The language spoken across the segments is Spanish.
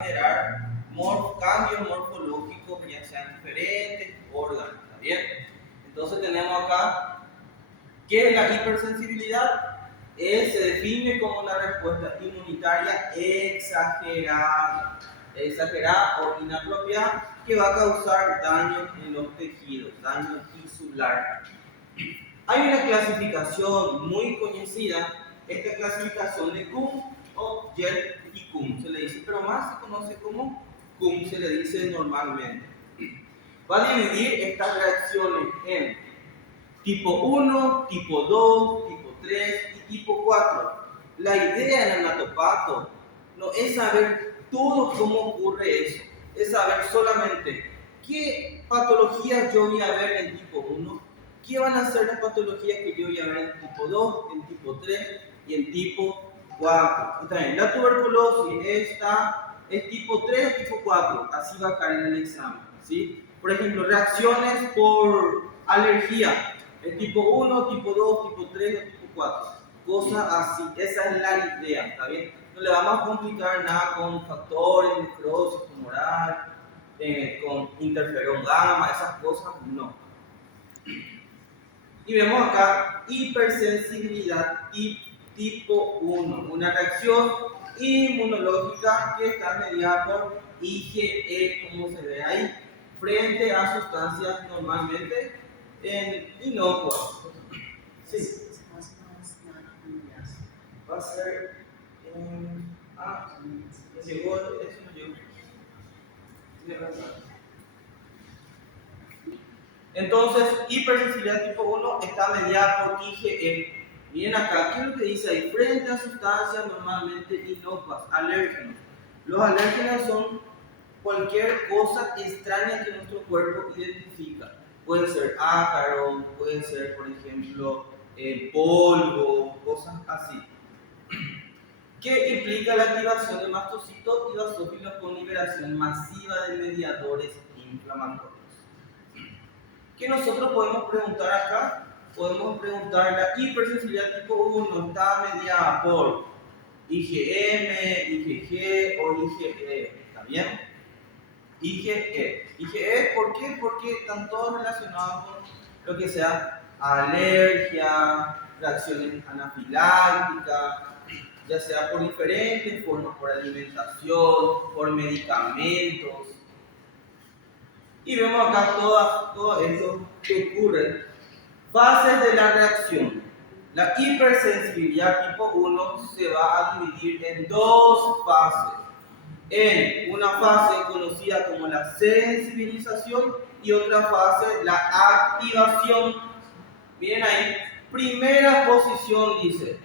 generar cambios morfológicos que ya sean diferentes órganos, ¿está bien? Entonces tenemos acá, ¿qué es la hipersensibilidad? Se define como una respuesta inmunitaria exagerada o inapropiada que va a causar daño en los tejidos, daño tisular. Hay una clasificación muy conocida, esta clasificación de Kuhn o Jet y Kuhn se le dice, pero más se conoce como Kuhn se le dice normalmente. Va a dividir estas reacciones en tipo 1, tipo 2, tipo 3 y tipo 4. La idea en el natopato no es saber todo cómo ocurre eso, es saber solamente qué patologías yo voy a ver en tipo 1, qué van a ser las patologías que yo voy a ver en tipo 2, en tipo 3 y en tipo 4. Entonces, la tuberculosis es tipo 3 o tipo 4, así va a caer en el examen, ¿sí? Por ejemplo, reacciones por alergia, el tipo 1, tipo 2, tipo 3 o tipo 4. Cosas así, esa es la idea, ¿está bien? No le vamos a complicar nada con factores, necrosis tumoral, con interferón gamma, esas cosas no. Y vemos acá hipersensibilidad tipo 1, una reacción inmunológica que está mediada por IgE, como se ve ahí, frente a sustancias normalmente inocuas. Sí. Va a ser. Llegó, eso no llegó. Tiene razón. Entonces, hipersensibilidad tipo 1 está mediada por IgE. Miren acá, ¿qué es lo que dice ahí? Frente a sustancias normalmente inocuas, alérgenos. Los alérgenos son cualquier cosa extraña que nuestro cuerpo identifica. Puede ser ácaro, puede ser, por ejemplo, polvo, cosas así. Que implica la activación de mastocitos y basófilos con liberación masiva de mediadores inflamatorios. ¿Qué nosotros podemos preguntar acá? Podemos preguntar, la hipersensibilidad tipo 1 está mediada por IgM, IgG o IgE, ¿está bien? IgE, ¿por qué? Porque están todos relacionados con lo que sea alergia, reacciones anafilácticas, ya sea por diferentes formas, por alimentación, por medicamentos. Y vemos acá todo esto que ocurre. Fases de la reacción. La hipersensibilidad tipo 1 se va a dividir en dos fases. En una fase conocida como la sensibilización y otra fase, la activación. Miren ahí, primera posición dice,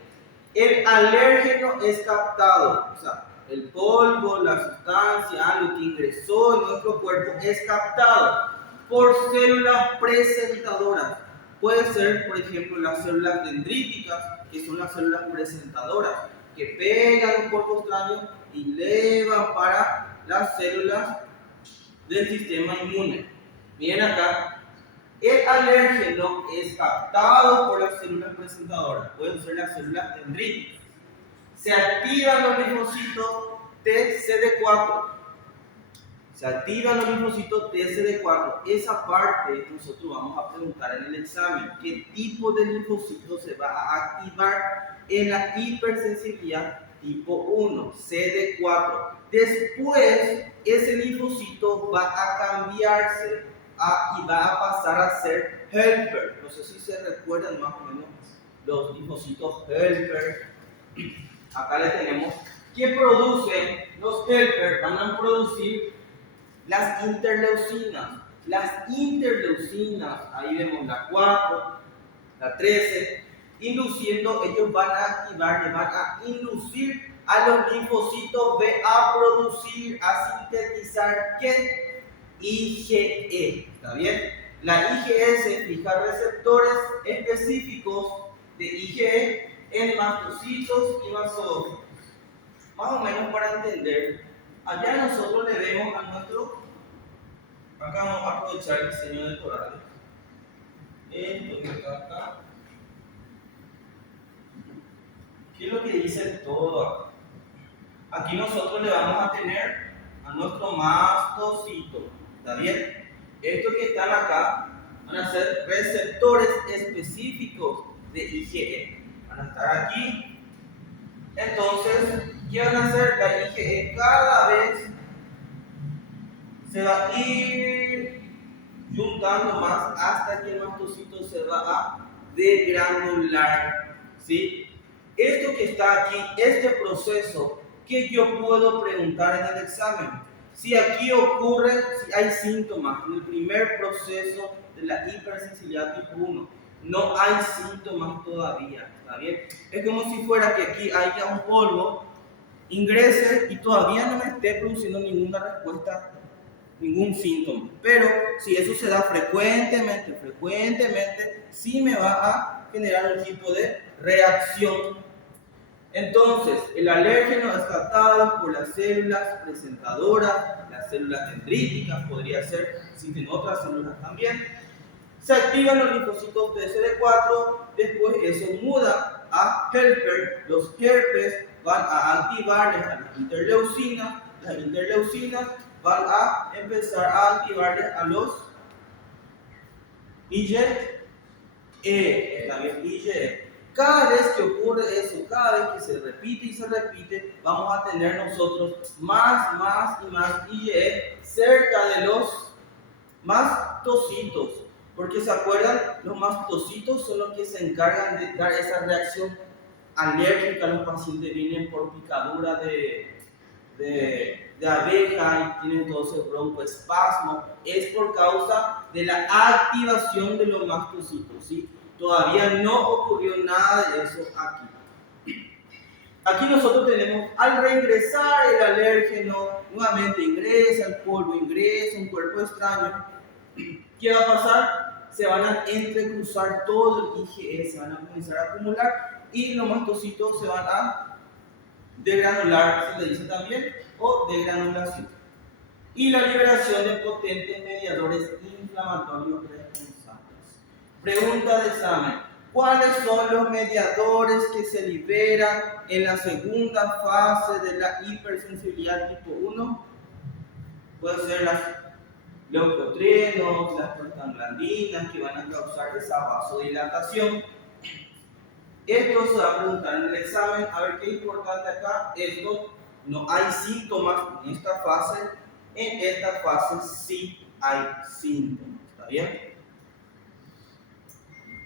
el alérgeno es captado, o sea, el polvo, la sustancia, algo que ingresó en nuestro cuerpo es captado por células presentadoras. Puede ser, por ejemplo, las células dendríticas, que son las células presentadoras, que pegan un polvo extraño y elevan para las células del sistema inmune. Miren acá, el alérgeno es captado por las células presentadoras, pueden ser las células dendríticas. Se activan los linfocitos TCD4. Se activan los linfocitos TCD4. Esa parte nosotros vamos a preguntar en el examen. ¿Qué tipo de linfocito se va a activar en la hipersensibilidad tipo 1, CD4? Después, ese linfocito va a cambiarse y va a pasar a ser helper. No sé si se recuerdan más o menos los linfocitos helper. Acá le tenemos que producen los helper, van a producir las interleucinas. Las interleucinas, ahí vemos la 4, la 13, induciendo, ellos van a activar, van a inducir a los linfocitos B a producir, a sintetizar, ¿qué? IgE, ¿está bien? La IgE se fija receptores específicos de IgE en mastocitos y basófilos. Más o menos para entender, allá nosotros le vemos a nuestro, acá vamos a aprovechar el diseño de Torales. Esto que está acá. ¿Qué es lo que dice todo acá? Aquí nosotros le vamos a tener a nuestro mastocito. ¿Está bien? Estos que están acá van a ser receptores específicos de IgE. Van a estar aquí. Entonces, ¿qué van a hacer? La IgE cada vez se va a ir juntando más hasta que el mastocito se va a degranular. ¿Sí? Esto que está aquí, este proceso, ¿qué yo puedo preguntar en el examen? Si aquí ocurre, si hay síntomas en el primer proceso de la hipersensibilidad tipo 1, no hay síntomas todavía, ¿está bien? Es como si fuera que aquí haya un polvo, ingrese y todavía no me esté produciendo ninguna respuesta, ningún síntoma. Pero si eso se da frecuentemente, sí me va a generar un tipo de reacción. Entonces, el alérgeno es captado por las células presentadoras, las células dendríticas, podría ser, existen otras células también. Se activan los linfocitos de CD4, después eso muda a helper. Los helpers van a activarles a las interleucinas van a empezar a activarles a los IgE. También IgE. Cada vez que ocurre eso, cada vez que se repite y se repite, vamos a tener nosotros más y más IgE cerca de los mastocitos. Porque se acuerdan, los mastocitos son los que se encargan de dar esa reacción alérgica. Los pacientes vienen por picadura de abeja y tienen todo ese broncoespasmo. Es por causa de la activación de los mastocitos, ¿sí? Todavía no ocurrió nada de eso aquí. Aquí nosotros tenemos, al reingresar el alérgeno, nuevamente ingresa, el polvo ingresa, un cuerpo extraño. ¿Qué va a pasar? Se van a entrecruzar todo el IgE, se van a comenzar a acumular y los mastocitos se van a degranular, se le dice también, o degranulación. Y la liberación de potentes mediadores inflamatorios responsables. Pregunta de examen: ¿cuáles son los mediadores que se liberan en la segunda fase de la hipersensibilidad tipo 1? Pueden ser las leucotrienos, las prostaglandinas, que van a causar esa vasodilatación. Esto se va a preguntar en el examen. A ver, qué importante acá, esto no hay síntomas en esta fase. En esta fase sí hay síntomas, ¿está bien?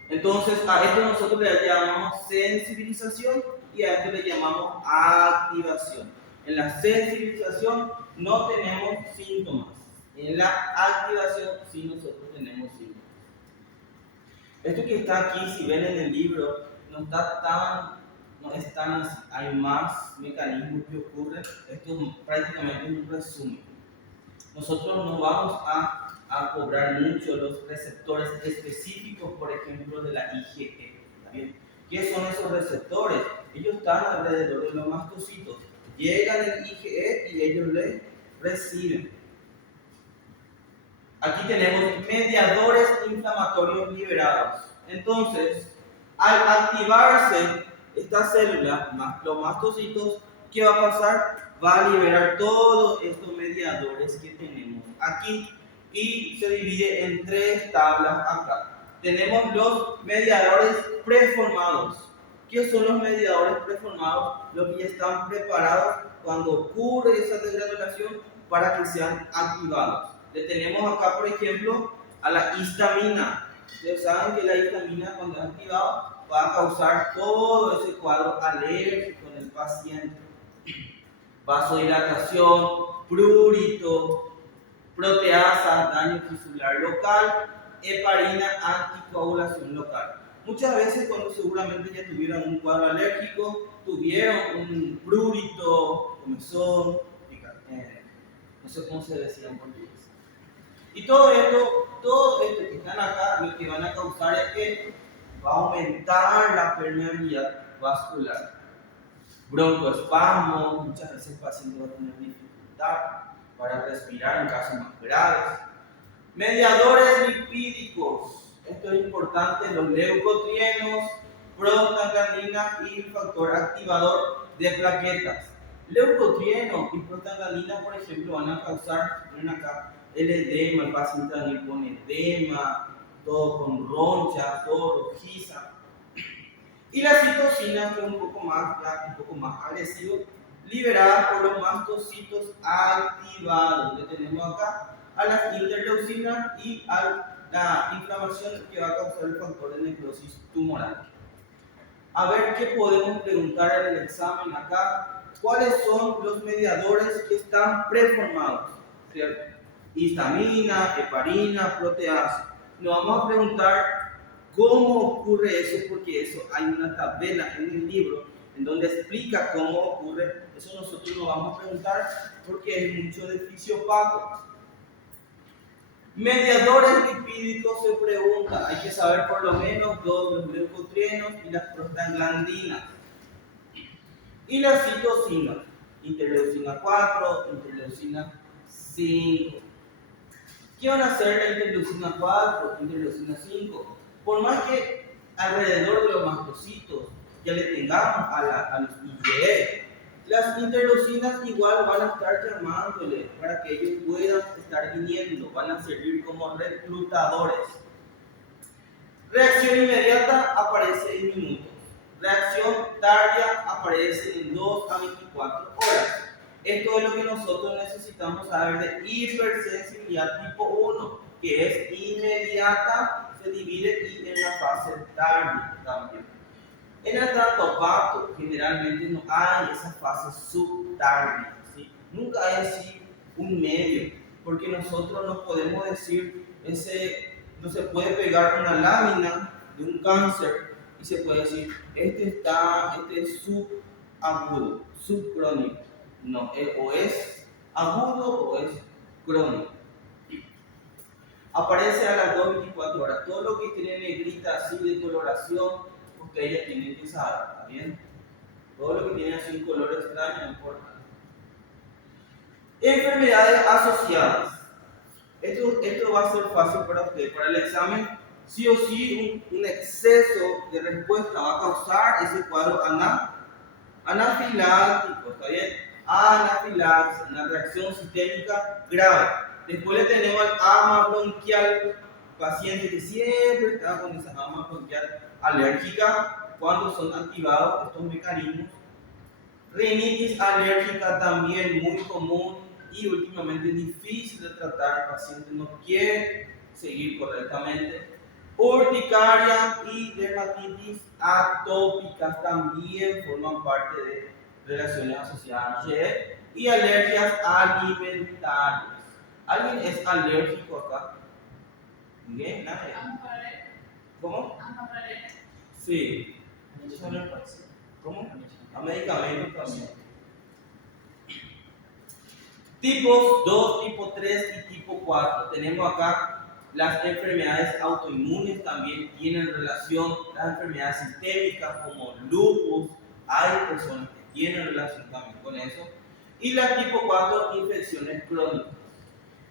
Entonces a esto nosotros le llamamos sensibilización y a esto le llamamos activación. En la sensibilización no tenemos síntomas, en la activación sí nosotros tenemos síntomas. Esto que está aquí, si ven en el libro, no es tan así. Hay más mecanismos que ocurren. Esto es prácticamente un resumen. Nosotros no vamos a cobrar mucho los receptores específicos, por ejemplo, de la IgE. ¿Está bien? ¿Qué son esos receptores? Ellos están alrededor de los mastocitos. Llegan el IgE y ellos le reciben. Aquí tenemos mediadores inflamatorios liberados. Entonces, al activarse esta célula, los mastocitos, ¿qué va a pasar? Va a liberar todos estos mediadores que tenemos aquí y se divide en tres tablas acá. Tenemos los mediadores preformados. ¿Qué son los mediadores preformados? Los que ya están preparados cuando ocurre esa degranulación para que sean activados. Le tenemos acá, por ejemplo, a la histamina. Ustedes saben que la histamina, cuando es activada, va a causar todo ese cuadro alérgico en el paciente. Vasodilatación, prurito, proteasa, daño tisular local, heparina, anticoagulación local. Muchas veces cuando seguramente ya tuvieron un cuadro alérgico, tuvieron un prurito, comezón, no sé cómo se decía en portugués. Y todo esto que están acá, lo que van a causar es que va a aumentar la permeabilidad vascular. Broncoespasmo, muchas veces el paciente va a tener dificultad para respirar en casos más graves. Mediadores lipídicos, esto es importante, los leucotrienos, prostaglandinas y el factor activador de plaquetas. Leucotrieno y prostaglandina, por ejemplo, van a causar, miren acá, el edema, el paciente también con edema, todo con ronchas, todo rojiza. Y la citocina, que es un poco más agresivo, liberada por los mastocitos activados que tenemos acá, a las interleucinas y a la inflamación que va a causar el factor de necrosis tumoral. A ver qué podemos preguntar en el examen acá. ¿Cuáles son los mediadores que están preformados? ¿Cierto? Histamina, heparina, proteasa. Nos vamos a preguntar cómo ocurre eso, porque eso hay una tabla en el libro en donde explica cómo ocurre. Eso nosotros nos vamos a preguntar porque es mucho de fisiopatía. Mediadores lipídicos se pregunta, hay que saber por lo menos dos, los leucotrienos y las prostaglandinas. Y las citocinas, interleucina 4, interleucina 5. ¿Qué van a hacer la interleucina 4, interleucina 5? Por más que alrededor de los mastocitos que le tengamos a los IgE, las interleucinas igual van a estar llamándole para que ellos puedan estar viniendo, van a servir como reclutadores. Reacción inmediata aparece en minutos. Reacción tardía aparece en 2 a 24 horas. Esto es lo que nosotros necesitamos saber de hipersensibilidad tipo 1, que es inmediata, se divide y en la fase tardía también. En el tratopato generalmente no hay esa fase subtardía, ¿sí? Nunca hay así un medio, porque nosotros no podemos decir, no se puede pegar una lámina de un cáncer y se puede decir, este es subagudo, subcrónico. No, o es agudo o es crónico. Aparece a las 2:24 horas. Todo lo que tiene negrita así de coloración, ustedes ya tienen que saber, ¿está bien? Todo lo que tiene así un color extraño no importa. Enfermedades asociadas. Esto va a ser fácil para ustedes. Para el examen, sí o sí, un exceso de respuesta va a causar ese cuadro anafiláctico, ¿está bien? Anafilaxia, una reacción sistémica grave. Después le tenemos al ama bronquial, paciente que siempre está con esa ama bronquial alérgica cuando son activados estos mecanismos. Rinitis alérgica también muy común y últimamente difícil de tratar, el paciente no quiere seguir correctamente. Urticaria y dermatitis atópicas también forman parte de relaciones asociadas a IgE y alergias alimentarias. ¿Alguien es alérgico acá? ¿Bien? ¿Nadie? ¿Cómo? Sí. ¿Cómo? A medicamentos también. Tipos 2, tipo 3 y tipo 4. Tenemos acá las enfermedades autoinmunes, también tienen relación, las enfermedades sistémicas como lupus, hay personas que tienen relación también con eso. Y las tipo 4, infecciones crónicas.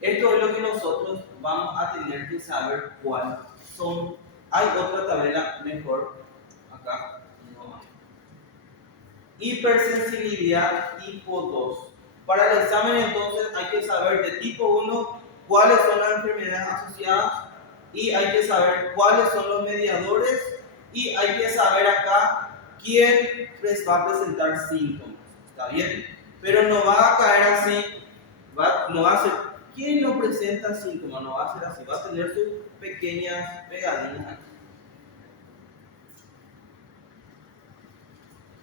Esto es lo que nosotros vamos a tener que saber cuáles son. Hay otra tabla mejor acá. Hipersensibilidad tipo 2. Para el examen entonces hay que saber de tipo 1 cuáles son las enfermedades asociadas y hay que saber cuáles son los mediadores y hay que saber acá quién les va a presentar síntomas. ¿Está bien? Pero no va a caer así, no va a ser, ¿quién no presenta síntomas? No va a ser así, va a tener sus pequeñas pegadinas aquí.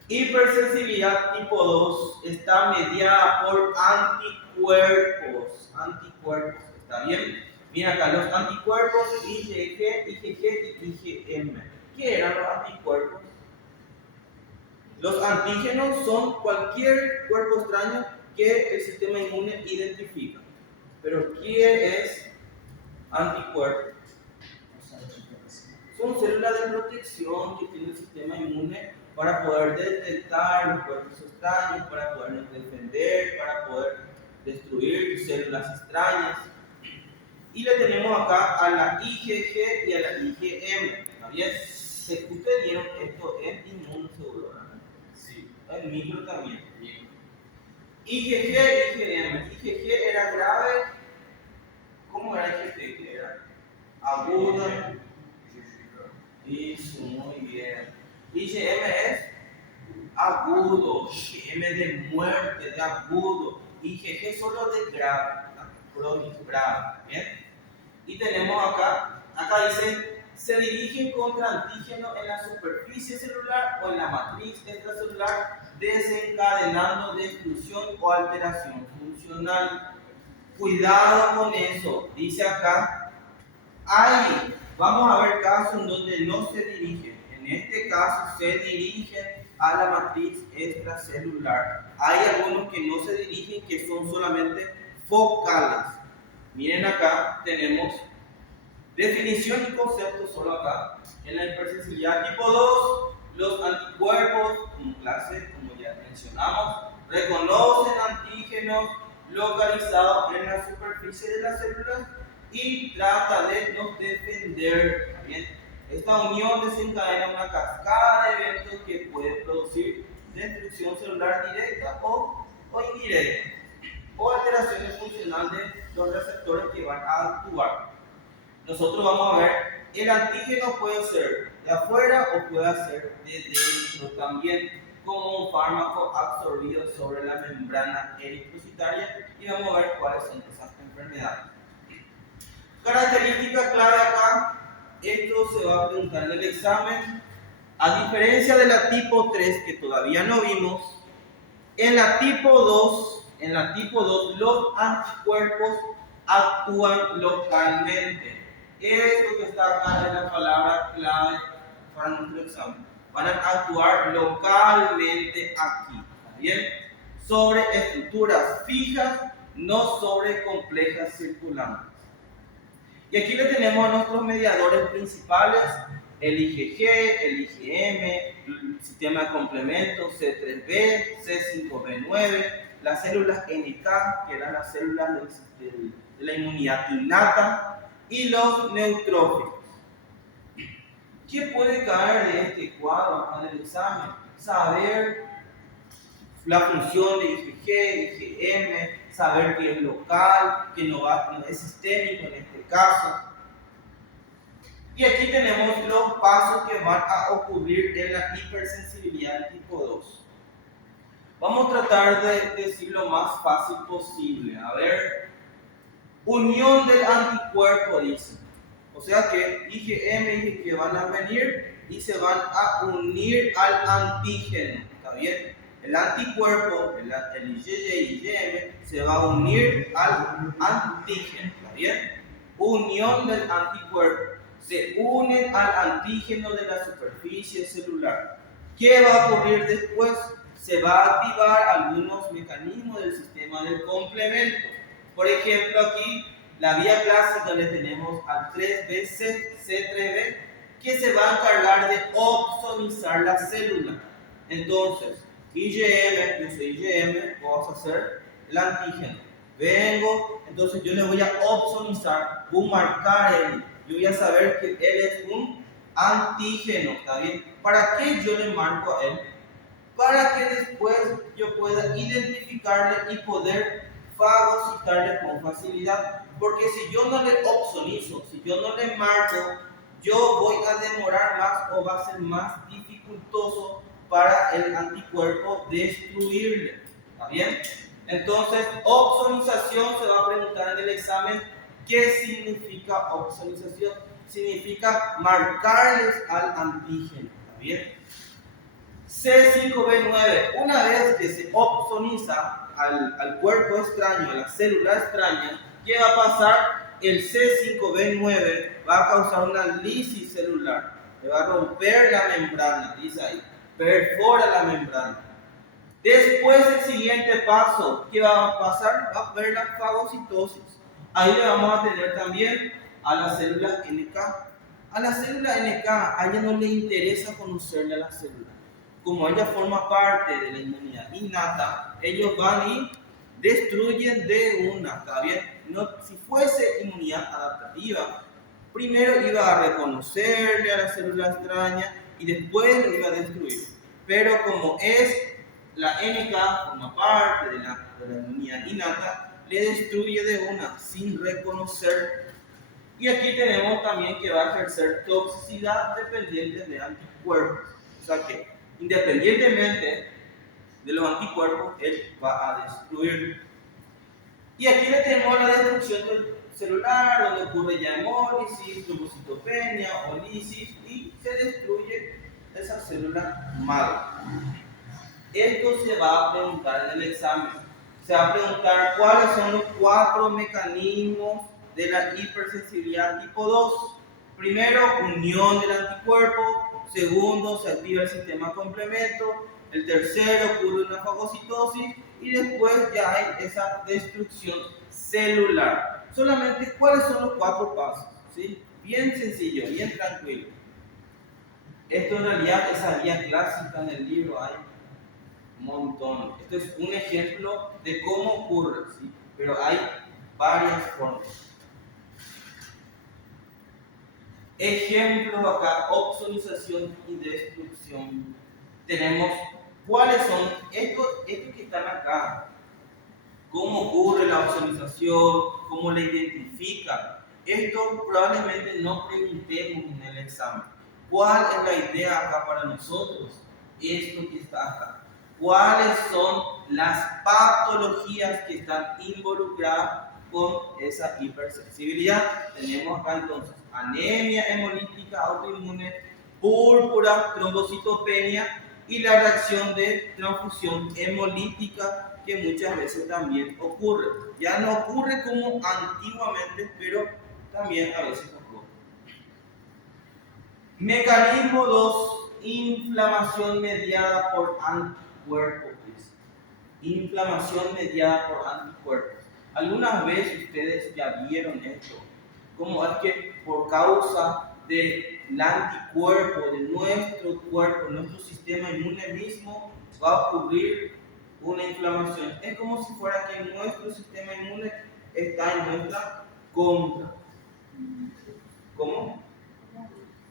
Hipersensibilidad tipo 2 está mediada por anticuerpos. Anticuerpos, ¿está bien? Mira acá, los anticuerpos IgG, IgG y IgM. ¿Qué eran los anticuerpos? Los antígenos son cualquier cuerpo extraño que el sistema inmune identifica. Pero ¿qué es anticuerpo? Son células de protección que tiene el sistema inmune para poder detectar los cuerpos extraños, para podernos defender, para poder destruir células extrañas. Y le tenemos acá a la IgG y a la IgM. ¿Está bien? Ustedes vieron esto en inmuno seguro, ¿verdad? Sí. En micro también. Bien. IgG, IgM. IgG era grave. ¿Cómo era IgG? Era aguda. Eso, muy bien. IgM es agudo. IgM de muerte, de agudo. IgG solo de grave. Crónico, grave. ¿Bien? Y tenemos acá dice, se dirigen contra antígeno en la superficie celular o en la matriz extracelular, desencadenando destrucción o alteración funcional. Cuidado con eso, dice acá, vamos a ver casos en donde no se dirigen. En este caso se dirigen a la matriz extracelular. Hay algunos que no se dirigen, que son solamente focales. Miren acá, tenemos definición y concepto solo acá. En la hipersensibilidad tipo 2, los anticuerpos, como clase, como ya mencionamos, reconocen antígenos localizados en la superficie de las células y trata de los defender. ¿Bien? Esta unión desencadena una cascada de eventos que pueden producir destrucción celular directa o indirecta, o alteraciones funcionales de los receptores que van a actuar. Nosotros vamos a ver, el antígeno puede ser de afuera o puede ser de dentro también, como un fármaco absorbido sobre la membrana eritrocitaria, y vamos a ver cuáles son esas enfermedades. Característica clave acá, esto se va a preguntar en el examen. A diferencia de la tipo 3 que todavía no vimos, en la tipo 2 los anticuerpos actúan localmente. Esto que está acá es la palabra clave para nuestro examen. Van a actuar localmente aquí, ¿está bien? Sobre estructuras fijas, no sobre complejas circulantes. Y aquí le tenemos a nuestros mediadores principales, el IgG, el IgM, el sistema de complemento C3b, C5b9, las células NK, que eran las células de la inmunidad innata, y los neutrófilos. ¿Qué puede caer de este cuadro acá en el examen? Saber la función de IgG, IgM, saber que es local, que no es sistémico en este caso. Y aquí tenemos los pasos que van a ocurrir en la hipersensibilidad tipo 2. Vamos a tratar de decir lo más fácil posible. A ver, unión del anticuerpo, dice. O sea que IgM y IgG van a venir y se van a unir al antígeno. ¿Está bien? El anticuerpo, el IgG y IgM, se va a unir al antígeno. ¿Está bien? Unión del anticuerpo. Se unen al antígeno de la superficie celular. ¿Qué va a ocurrir después? Se va a activar algunos mecanismos del sistema del complemento. Por ejemplo, aquí la vía clásica le tenemos al 3BC, C3B, que se va a encargar de opsonizar la célula. Entonces, IgM, yo soy IgM, vamos a hacer el antígeno. Vengo, entonces yo le voy a opsonizar, voy a marcar él. Yo voy a saber que él es un antígeno, ¿está bien? ¿Para qué yo le marco a él? Para que después yo pueda identificarle y poder fagocitarle con facilidad. Porque si yo no le opsonizo, si yo no le marco, yo voy a demorar más o va a ser más dificultoso para el anticuerpo destruirle. ¿Está bien? Entonces, opsonización se va a preguntar en el examen. ¿Qué significa opsonización? Significa marcarles al antígeno. ¿Está bien? C5b9, una vez que se opsoniza al cuerpo extraño, a la célula extraña, ¿qué va a pasar? El C5b9 va a causar una lisis celular, le va a romper la membrana, dice ahí, perfora la membrana. Después, el siguiente paso, ¿qué va a pasar? Va a haber la fagocitosis. Ahí le vamos a tener también a la célula NK. A la célula NK, a ella no le interesa conocerle a la célula. Como ella forma parte de la inmunidad innata, ellos van y destruyen de una, ¿está bien? No, si fuese inmunidad adaptativa, primero iba a reconocerle a la célula extraña y después lo iba a destruir. Pero como es La NK forma parte de la inmunidad innata, le destruye de una sin reconocer. Y aquí tenemos también que va a ejercer toxicidad dependiente de anticuerpos. O sea que independientemente de los anticuerpos, él va a destruir. Y aquí le tenemos la destrucción del celular, donde ocurre ya hemólisis, trombocitopenia o lisis, y se destruye esa célula mala. Esto se va a preguntar en el examen. Se va a preguntar cuáles son los 4 mecanismos de la hipersensibilidad tipo 2. Primero, unión del anticuerpo. Segundo, se activa el sistema complemento. El tercero, ocurre una fagocitosis. Y después ya hay esa destrucción celular. Solamente, ¿cuáles son los 4 pasos? ¿Sí? Bien sencillo, bien tranquilo. Esto en realidad, esa guía clásica en el libro hay un montón. Esto es un ejemplo de cómo ocurre, ¿sí? Pero hay varias formas. Ejemplos acá, opsonización y destrucción. Tenemos cuáles son estos que están acá. ¿Cómo ocurre la opsonización? ¿Cómo la identifican? Esto probablemente no preguntemos en el examen. ¿Cuál es la idea acá para nosotros? Esto que está acá. ¿Cuáles son las patologías que están involucradas con esa hipersensibilidad? Tenemos acá entonces anemia hemolítica autoinmune, púrpura, trombocitopenia y la reacción de transfusión hemolítica, que muchas veces también ocurre. Ya no ocurre como antiguamente, pero también a veces ocurre. Mecanismo 2, inflamación mediada por anticuerpos. Inflamación mediada por anticuerpos. Algunas veces ustedes ya vieron esto, como es que por causa del anticuerpo de nuestro cuerpo, nuestro sistema inmune mismo, va a ocurrir una inflamación. Es como si fuera que nuestro sistema inmune está en nuestra contra. ¿Cómo?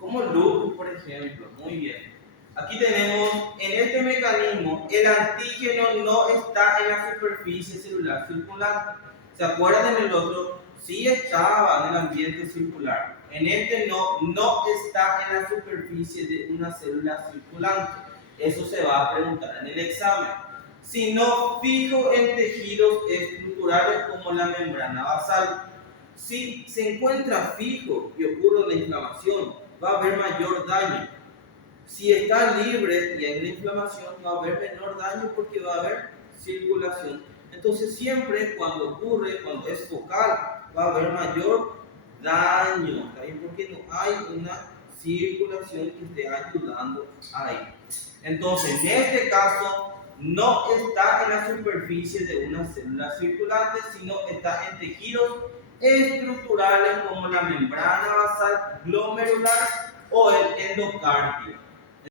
Como el lupus, por ejemplo. Muy bien. Aquí tenemos, en este mecanismo, el antígeno no está en la superficie celular circulante. ¿Se acuerdan en el otro? Sí estaba en el ambiente circular. En este no está en la superficie de una célula circulante. Eso se va a preguntar en el examen. Sino fijo en tejidos estructurales como la membrana basal. Si se encuentra fijo y ocurre una inflamación, va a haber mayor daño. Si está libre y hay una inflamación, va a haber menor daño porque va a haber circulación. Entonces siempre cuando ocurre, cuando es focal, va a haber mayor daño, ¿está bien? Porque no hay una circulación que esté ayudando ahí. Entonces, en este caso, no está en la superficie de una célula circulante, sino está en tejidos estructurales como la membrana basal glomerular o el endocardio.